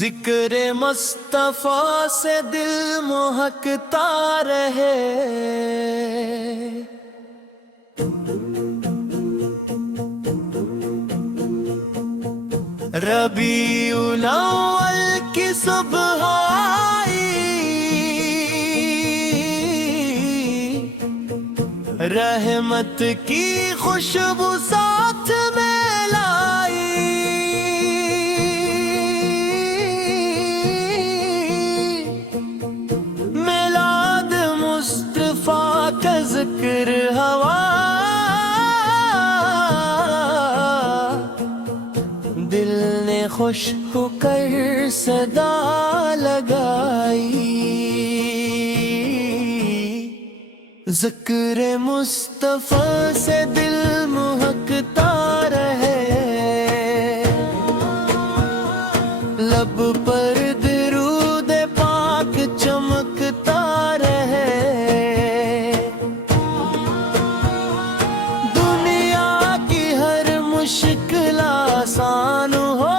ذکر مصطفیٰ سے دل مہکتا رہے، ربیع الاول کی صبح آئی، رحمت کی خوشبو ساتھ میں لائی، میلاد مصطفیٰ کا ذکر ہوا، دل نے خوش ہو کر صدا لگائی، ذکر مصطفیٰ سے دل مہکتا رہے، لب پر درود پاک چمکتا رہے، دنیا کی ہر مشکل آسان ہو،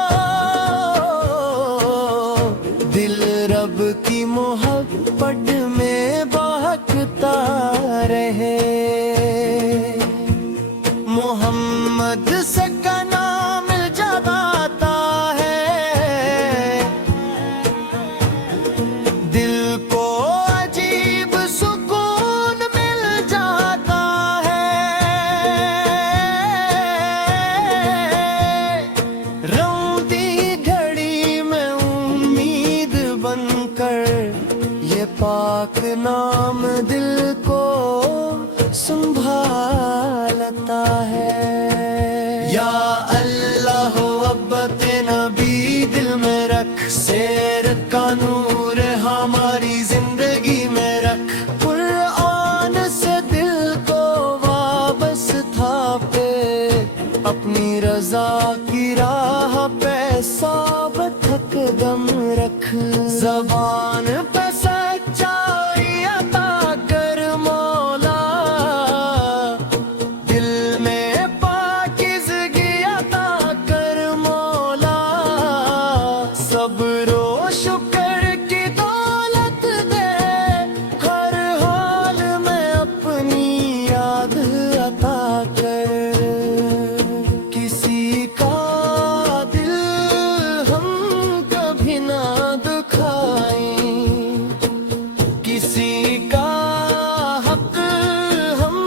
دل رب کی محبت میں بہکتا رہے، محمد سے کا نام جب آتا ہے، دل کو عجیب سکون مل جاتا ہے، روتی گھڑی میں امید بن کر یہ پاک نام دل کو سنبھالتا ہے، یا اللہ محبت نبی دل میں رکھ، سیرت کا نور ہماری زندگی میں رکھ، قرآن سے دل کو وابستہ پہ، اپنی رضا کی راہ پہ ثابت قدم رکھ، زبان پہ سچائی عطا کر مولا، دل میں پاکیزگی عطا کر مولا، صبر و شکر کی دولت دے، ہر حال میں اپنی یاد عطا کر، کسی کا دل ہم کبھی نہ دکھائیں، کسی کا حق ہم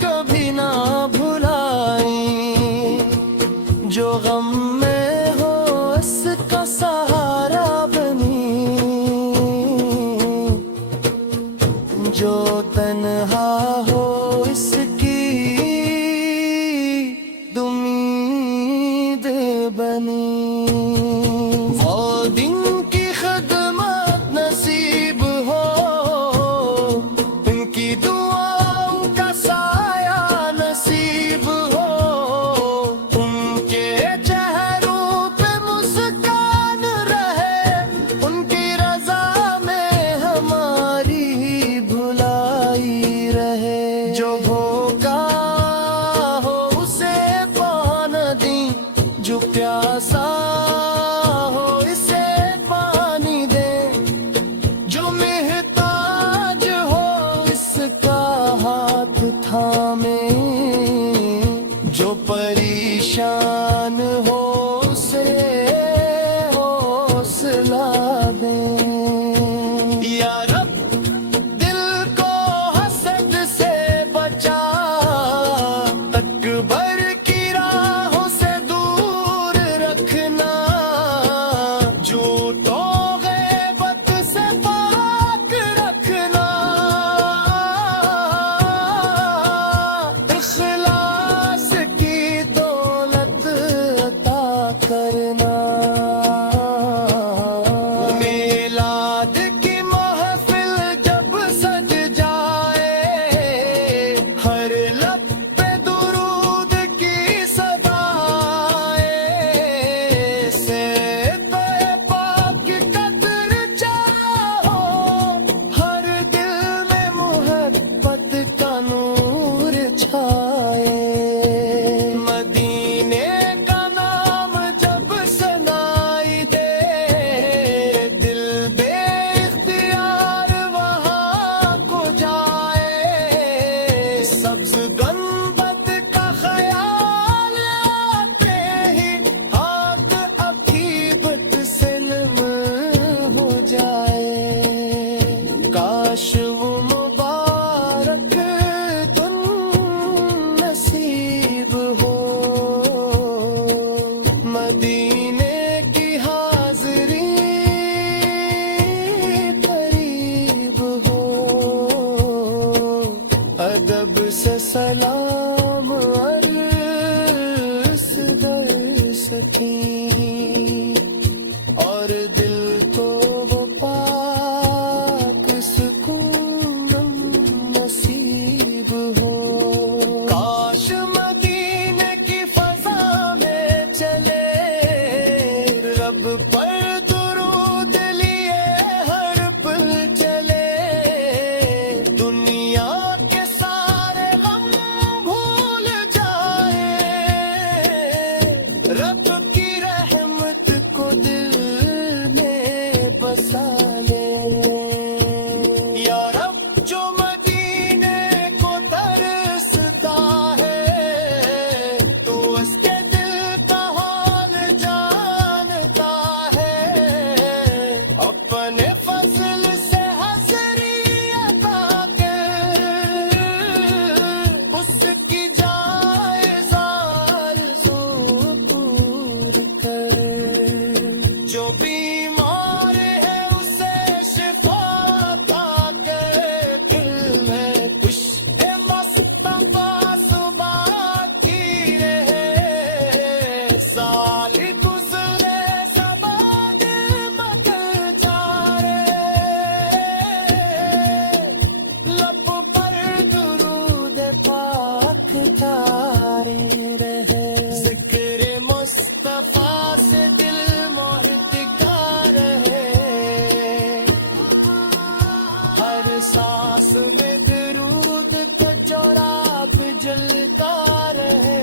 کبھی نہ بھلائیں، جو غم میں ہو اس کا سہارا بنی، جو تنہا ہو اس کی امید بنی، وہ دن کی خدمت نصیب ہو، ان کی دعاؤں کا سایہ نصیب ہو، ان کے چہروں پہ مسکان رہے، ان کی رضا میں ہماری بھلائی رہے، جو بھوکا ہو اسے پانا دیں، جو پیاسا ہو اسے پانی دیں، جو محتاج ہو اس کا ہاتھ تھامیں، جو پریشان ہو اسے حوصلہ دیں، یا رب دل کو حسد سے بچا، تکبر کی راہوں سے دور رکھنا، جھوٹ و غیبت سے پاک رکھنا، اخلاص کی دولت عطا کرنا، بسا لے یا رب جو مدینے کو ترستا ہے تو اس کے دل کا حال جانتا ہے اپنے فضل سے حضری عطا کر اس کی جائز آرزو پوری کر جو بیمار ہے اسے شفا عطا کر دل میں عشق مصطفیٰ صبح کی رہے سال گزرے زبان بدل جائے لب پر درود پاک جاری رہے ذکر مصطفیٰ سے دل مہتکا رہے ہر سانس میں درود کا جوراب جلتا رہے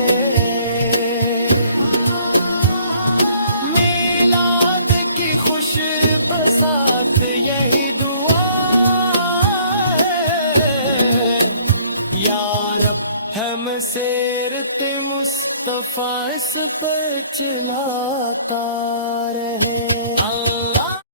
میلاد کی خوش بسات یہی دعا ہے یا رب ہم سیرت مصطفیٰ اس پر چلاتا رہے اللہ